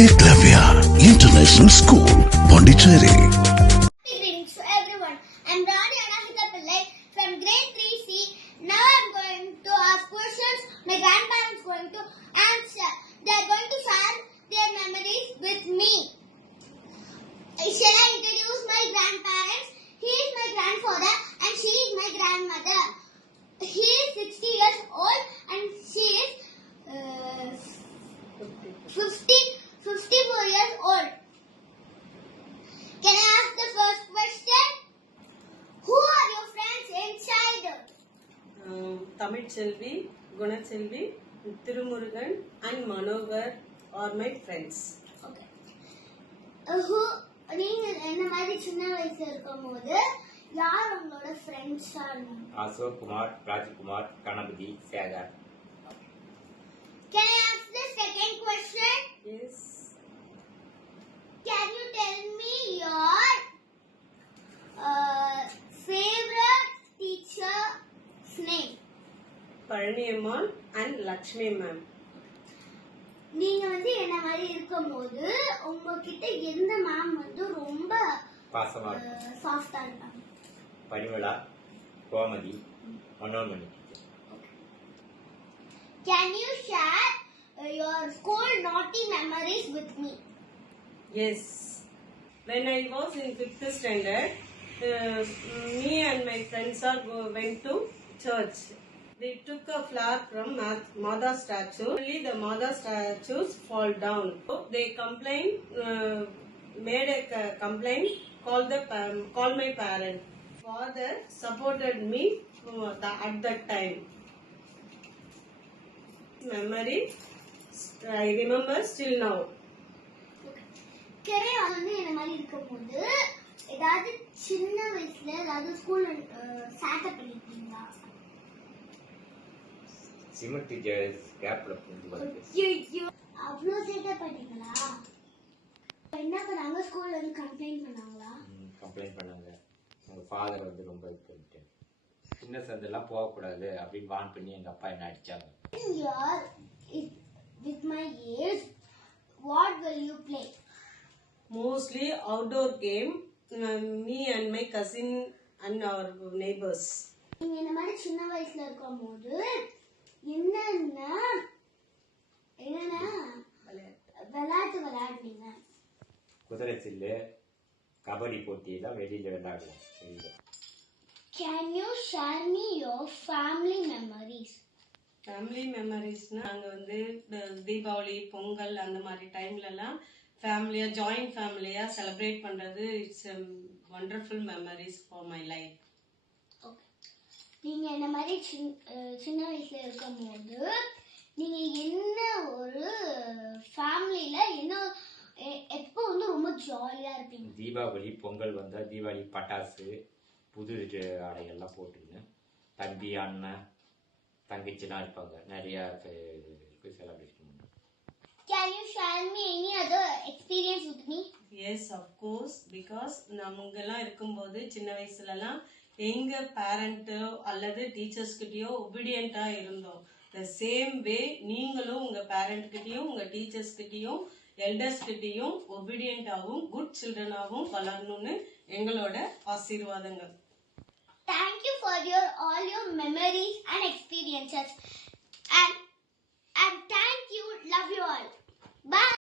Eklavya International School, Pondicherry. Greetings to everyone. I'm Rani Anahita Pillai from grade 3C. Now I'm going to ask questions. My grandparents are going to answer. They are going to share their memories with me. Shall I introduce my grandparents? He is my grandfather and she is my grandmother. He is 60 years old and she is 54 years old. Can I ask the first question? Who are your friends in childhood? Tamil Selvi, Guna Selvi, Tirumurugan and Manogar are my friends. Okay. நீங்க என்ன மாதிரி சின்ன வயசுல இருக்கும்போது யார் உங்களோட ஃப்ரெண்ட்ஸா இருந்தாங்க? Ashok Kumar, Rajkumar, Ganapathi, Sekar. Can I ask the second question? Yes. Can you tell me your favorite teacher's name? Parani Amman and Lakshmi ma'am. நீங்க என்ன மாதிரி இருக்கும்போது உங்ககிட்ட எந்த மேம் ரொம்ப பாசமா சாஃப்ட்டா இருப்பாங்க? பனிமலா, Gomathi, Manonmani. Can you share your school naughty memories with me? Yes. When I was in 5th standard, me and my friends went to church. They took a flower from Mother statue. Only the Mother statues fall down. So they complained, made a complaint, called my parent. Father supported me at that time. Memory I remember still now. கரை என்ன மாதிரி இருக்கும்போது ஏதாவது சின்ன வயசுல ஏதாவது ஸ்கூல்ல சேட்டை பண்ணிருக்கீங்களா? சிமெண்ட் டீச்சர்ஸ் கேப்ல புந்து வந்து அவ்வளோ சேட்டை பண்ணீங்களா? என்ன பண்ணாங்க? ஸ்கூல்ல கம்ப்ளைண்ட் பண்ணாங்களா? கம்ப்ளைண்ட் பண்ணாங்க. உங்க ஃபாதர் ரொம்ப இது பண்ணிட்டு சின்ன சந்தெல்லாம் போகக்கூடாது அப்படின்னு வான் பண்ணி எங்க அப்பா என்ன அடிச்சாங்க. With my age, what will you play? Mostly outdoor game. Me and my cousin and our neighbors. நீங்க இந்த மாதிரி சின்ன வயசுல இருக்கும்போது என்னென்ன விளையாட்டு விளையாடுனீங்க? குதிரை சில்லு, கபடி போட்டி எல்லாம் வெளியில விளையாடுவோம். Can you share me your family memories? Family மெமரிஸ்னா நாங்கள் தீபாவளி பொங்கல் அந்த மாதிரி டைம்லலாம் ஃபேமிலியாக ஜாயிண்ட் ஃபேமிலியாக செலிப்ரேட் பண்ணுறது it's wonderful memories for my life. நீங்கள் இந்த மாதிரி சின்ன வயசில் இருக்கும்போது நீங்கள் என்ன ஒரு ஃபேமிலியில் என்ன எப்போ ரொம்ப ஜாலியாக இருப்பீங்க? தீபாவளி பொங்கல் வந்தால் தீபாவளி பட்டாசு புது ஆடைகள்லாம் போட்டுக்கின்னு தம்பி அண்ணன் தங்கச்சிலாம் இருப்பாங்க. நிறைய செலிப்ரேஷன் பண்ணுவோம். Can you share me any other experience with me? Yes, of course. Because நாமங்கெல்லாம் இருக்கும்போது சின்ன வயசுலலாம் எங்க பேரண்ட்டோ அல்லது டீச்சர்ஸ் கிட்டயோ ஒபீடியண்டா இருந்தோம். The same way நீங்களும் உங்க பேரண்ட் கிட்டயும் உங்க டீச்சர்ஸ் கிட்டயும் எல்டர்ஸ் கிட்டயும் ஒபீடியண்டாவும் குட் சில்ட்ரனாவும் வளரணும்னு எங்களோட ஆசீர்வாதங்கள். Thank you for all your memories and experiences. And thank you. Love you all. Bye.